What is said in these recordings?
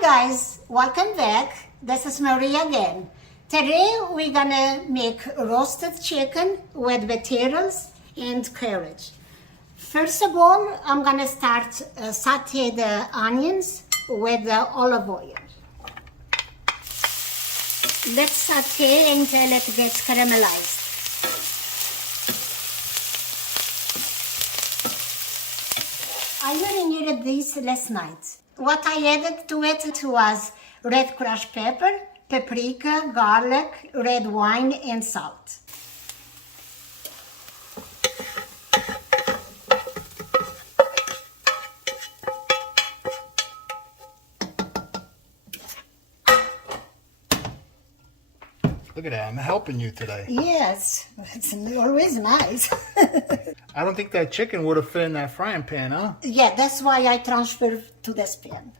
Hi guys, welcome back. This is Maria again. Today we're gonna make roasted chicken with potatoes and carrots. First of all, I'm gonna start saute the onions with the olive oil. Let's saute until it gets caramelized. I marinated these last night. What I added to it was red crushed pepper, paprika, garlic, red wine, and salt. Look at that, I'm helping you today. Yes, it's always nice. I don't think that chicken would have fit in that frying pan, huh? Yeah, that's why I transferred to this pan.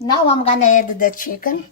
Now I'm gonna add the chicken.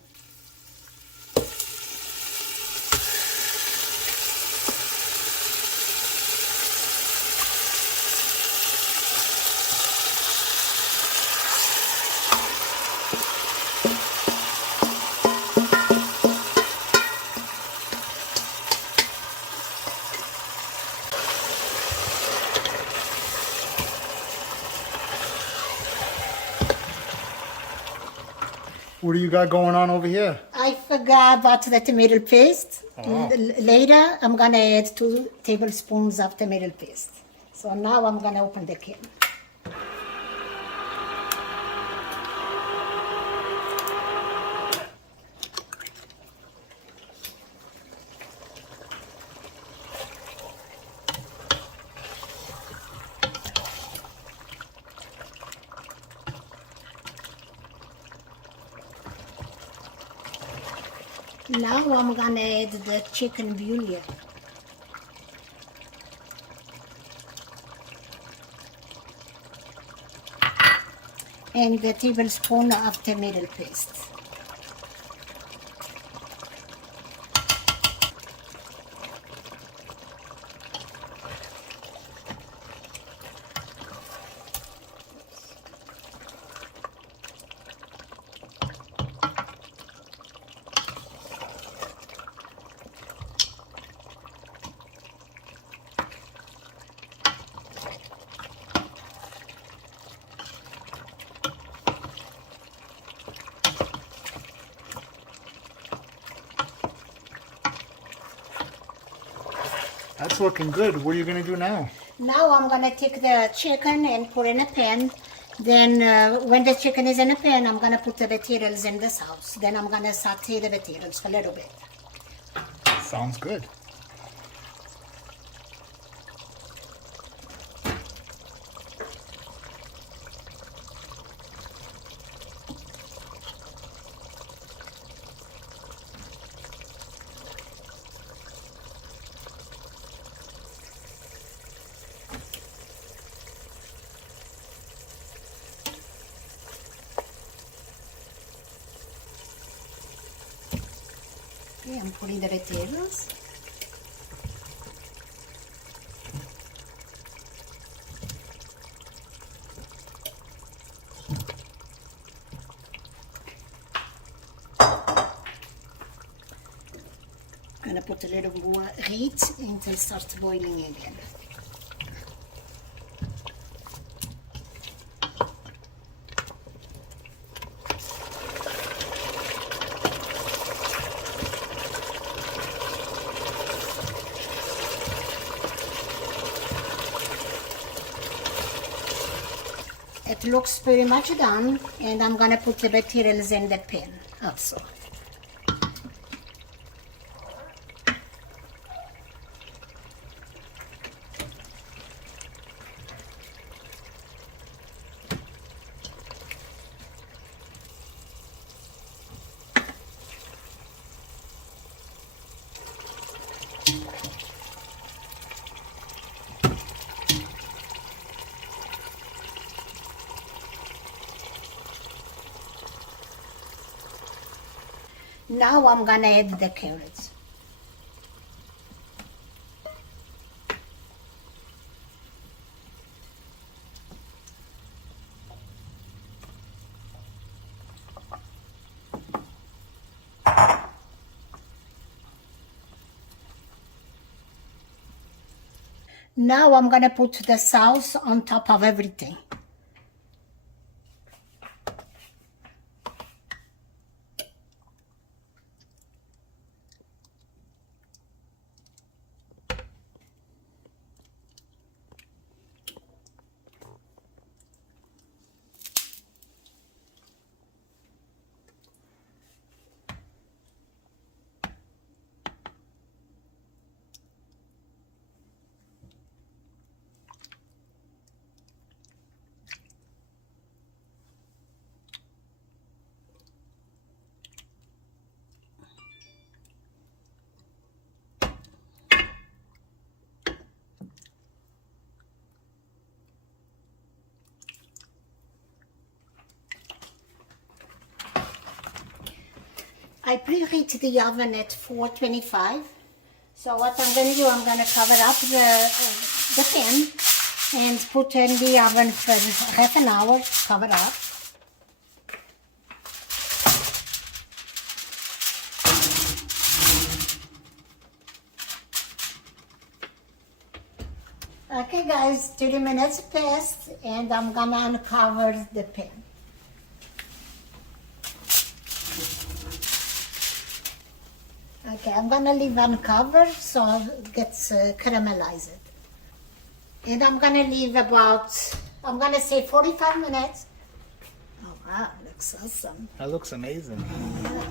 What do you got going on over here? I forgot about the tomato paste. Oh. Later, I'm gonna add 2 tablespoons of tomato paste. So now I'm gonna open the can. Now I'm gonna add the chicken bouillon. And the tablespoon of tomato paste. That's looking good. What are you going to do now? Now I'm gonna take the chicken and put in a pan. Then when the chicken is in a pan, I'm gonna put the potatoes in the sauce. Then I'm gonna saute the potatoes a little bit. Sounds good. Okay, I'm putting the potatoes. Gonna put a little more heat until it starts boiling again. It looks pretty much done, and I'm gonna put the potatoes in the pan also. Now I'm gonna add the carrots. Now I'm gonna put the sauce on top of everything. I preheat the oven at 425. So what I'm going to do, I'm going to cover up the pan and put in the oven for half an hour, cover up. Okay guys, 30 minutes passed and I'm going to uncover the pan. Okay, I'm gonna leave uncovered so it gets caramelized. And I'm gonna leave about, I'm gonna say 45 minutes. Oh wow, looks awesome. That looks amazing. Yeah.